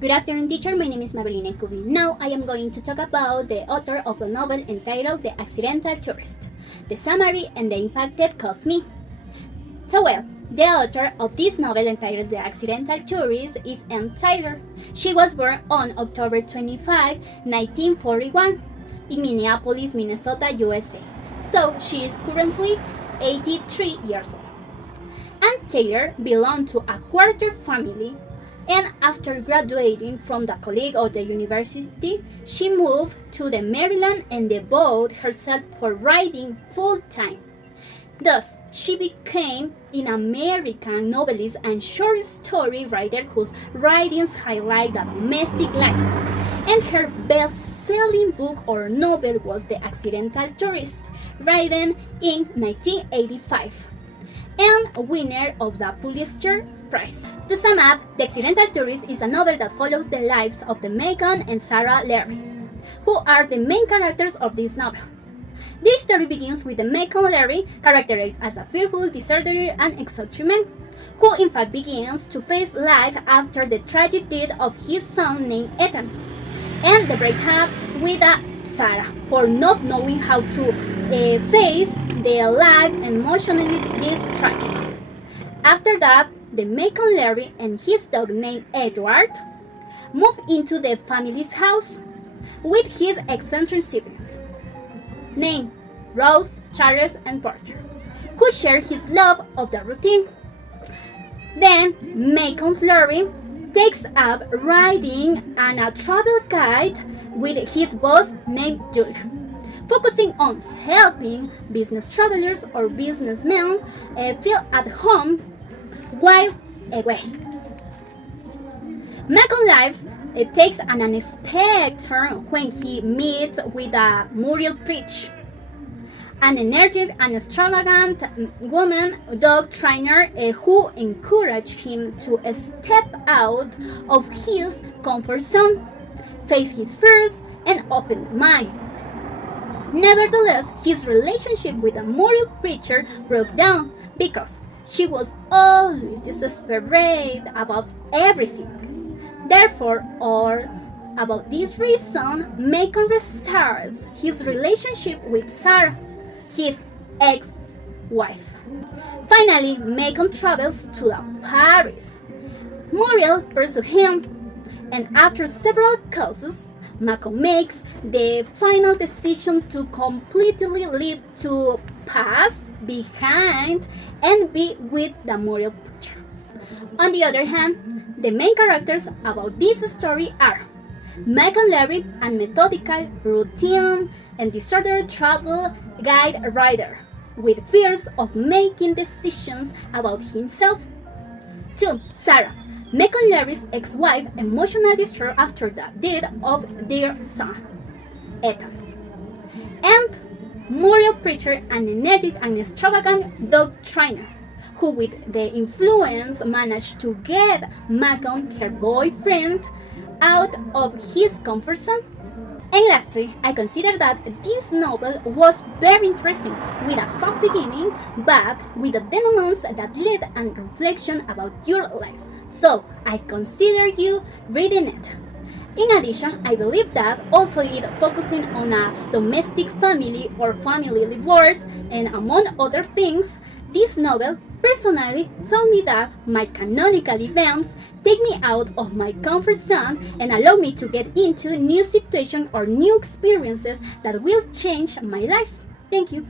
Good afternoon, teacher. My name is Mabeline Kubi. Now I am going to talk about the author of the novel entitled The Accidental Tourist, the summary and the impact it caused me. The author of this novel entitled The Accidental Tourist is Anne Tyler. She was born on October 25, 1941, in Minneapolis, Minnesota, USA. So she is currently 83 years old. Anne Taylor belonged to a quarter family, and after graduating from the college or the university, she moved to the Maryland and devoted herself for writing full-time. Thus, she became an American novelist and short story writer whose writings highlight the domestic life. And her best-selling book or novel was The Accidental Tourist, written in 1985, and winner of the Pulitzer Prize. To sum up, The Accidental Tourist is a novel that follows the lives of Macon and Sarah Larry, who are the main characters of this novel. This story begins with Macon Larry, characterized as a fearful, disorderly, and eccentric man, who in fact begins to face life after the tragic death of his son named Ethan, and the breakup with Sarah for not knowing how to face their life emotionally this tragedy. After that, the Macon Larry and his dog named Edward move into the family's house with his eccentric siblings named Rose, Charles, and Porter, who share his love of the routine. Then Macon's Larry takes up writing and a travel guide with his boss named Julia, focusing on helping business travelers or businessmen feel at home while away. Macon life takes an unexpected turn when he meets with a Muriel Preach, an energetic and extravagant woman dog trainer who encouraged him to step out of his comfort zone, face his fears, and open mind. Nevertheless, his relationship with the Muriel Preacher broke down because she was always desperate about everything. Therefore, or about this reason, Macon restarts his relationship with Sarah, his ex-wife. Finally, Macon travels to Paris. Muriel pursues him, and after several causes, Macon makes the final decision to completely leave to pass behind and be with the Muriel Preacher. On the other hand, the main characters about this story are Macon Larry, a methodical, routine, and disorderly travel guide writer with fears of making decisions about himself. 2. Sarah, Macon Larry's ex-wife, emotional distress after the death of their son, Ethan. And Muriel Preacher, an energetic and extravagant dog trainer, who with the influence managed to get Macon, her boyfriend, out of his comfort zone. And lastly, I consider that this novel was very interesting, with a soft beginning, but with the denouements that lead and reflection about your life. So I consider you reading it. In addition, I believe that although it focusing on a domestic family or family divorce and among other things, this novel personally taught me that my canonical events take me out of my comfort zone and allow me to get into new situations or new experiences that will change my life. Thank you.